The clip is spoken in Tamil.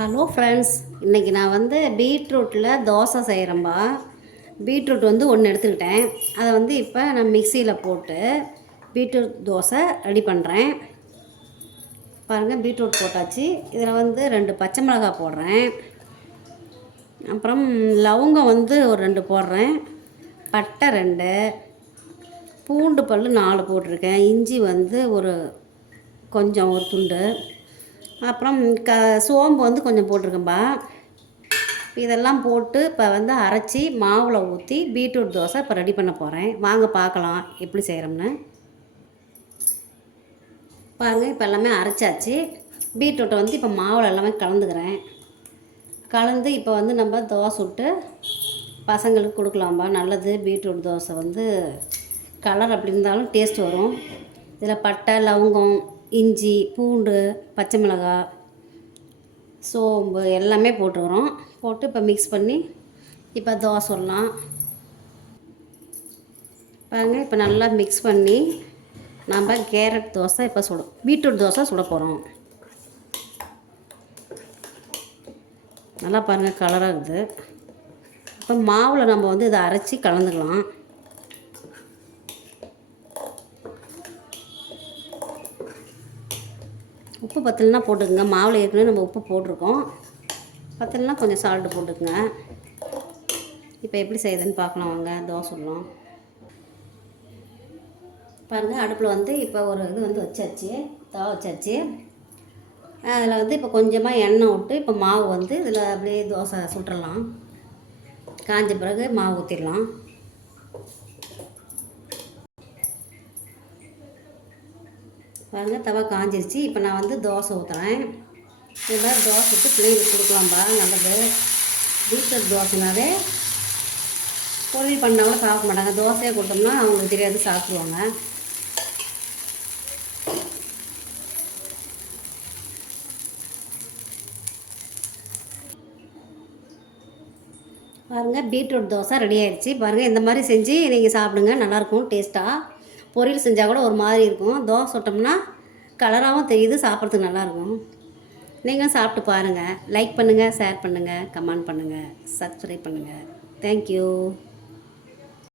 ஹலோ ஃப்ரெண்ட்ஸ் இன்றைக்கி நான் வந்து பீட்ரூட்டில் தோசை செய்கிறேன்பா பீட்ரூட் வந்து ஒன்று எடுத்துக்கிட்டேன். அதை வந்து இப்போ நான் மிக்சியில் போட்டு பீட்ரூட் தோசை ரெடி பண்ணுறேன் பாருங்கள் பீட்ரூட் போட்டாச்சு. இதில் வந்து ரெண்டு பச்சை மிளகாய் போடுறேன். அப்புறம் லவங்கம் வந்து ஒரு ரெண்டு போடுறேன். பட்டை ரெண்டு. பூண்டு பல் நாலு போட்டிருக்கேன். இஞ்சி வந்து ஒரு கொஞ்சம் ஒரு துண்டு. அப்புறம் க சோம்பு வந்து கொஞ்சம் போட்டிருக்கேன்பா. இதெல்லாம் போட்டு இப்போ வந்து அரைச்சி மாவில் ஊற்றி பீட்ரூட் தோசை இப்போ ரெடி பண்ண போகிறேன் வாங்க பார்க்கலாம் எப்படி செய்கிறோம்னு பாருங்கள் இப்போ எல்லாமே அரைச்சாச்சு. பீட்ரூட்டை வந்து இப்போ மாவில் எல்லாமே கலந்துக்கிறேன். கலந்து இப்போ வந்து நம்ம தோசை விட்டு பசங்களுக்கு கொடுக்கலாம்பா. நல்லது பீட்ரூட் தோசை வந்து கலர் அப்படி இருந்தாலும் டேஸ்ட் வரும். இதில் பட்டை லவங்கம் இஞ்சி பூண்டு பச்சை மிளகாய் சோம்பு எல்லாமே போட்டுக்கிறோம். போட்டு இப்போ மிக்ஸ் பண்ணி இப்போ தோசை விடலாம் பாருங்க இப்போ நல்லா மிக்ஸ் பண்ணி நம்ம கேரட் தோசை இப்போ சுட பீட்ரூட் தோசை சுட போகிறோம் நல்லா பாருங்கள் கலராக இருக்குது இப்போ மாவில் நம்ம வந்து இதை அரைச்சி கலந்துக்கலாம். உப்பு பத்தலைனா போட்டுக்கோங்க. மாவில் ஏற்கனவே நம்ம உப்பு போட்டிருக்கோம். பத்தலைனா கொஞ்சம் சால்ட்டு போட்டுக்கோங்க. இப்போ எப்படி செய்யுதுன்னு பார்க்கலாம் வாங்க. தோசை விடலாம் பாருங்கள் அடுப்பில் வந்து இப்போ ஒரு இது வந்து வச்சாச்சு. தவா வச்சாச்சு. அதில் வந்து இப்போ கொஞ்சமாக எண்ணெய் விட்டு இப்போ மாவு வந்து இதில் அப்படியே தோசை சுட்டுறலாம். காஞ்ச பிறகு மாவு ஊற்றிடலாம் பாருங்க தவா காஞ்சிருச்சு. இப்போ நான் வந்து தோசை ஊற்றுறேன் இது மாதிரி தோசை விட்டு பிள்ளைங்களுக்கு கொடுக்கலாம்பா நல்லது. பீட்ரூட் தோசைனாவே பொரியல் பண்ணால் கூட சாப்பிட மாட்டாங்க. தோசையை கொடுத்தோம்னா அவங்களுக்கு தெரியாது சாப்பிடுவாங்க. பாருங்கள் பீட்ரூட் தோசை ரெடி ஆயிடுச்சு. பாருங்கள் இந்த மாதிரி செஞ்சு நீங்கள் சாப்பிடுங்க நல்லாயிருக்கும் டேஸ்ட்டாக பொரியல் செஞ்சால் கூட ஒரு மாதிரி இருக்கும். தோசை சுட்டோம்னா கலராகவும் தெரியுது சாப்பிட்றதுக்கு நல்லாயிருக்கும். நீங்கள் சாப்பிட்டு பாருங்கள் லைக் பண்ணுங்கள் ஷேர் பண்ணுங்கள் கமெண்ட் பண்ணுங்கள் சப்ஸ்கிரைப் பண்ணுங்கள் தேங்க்யூ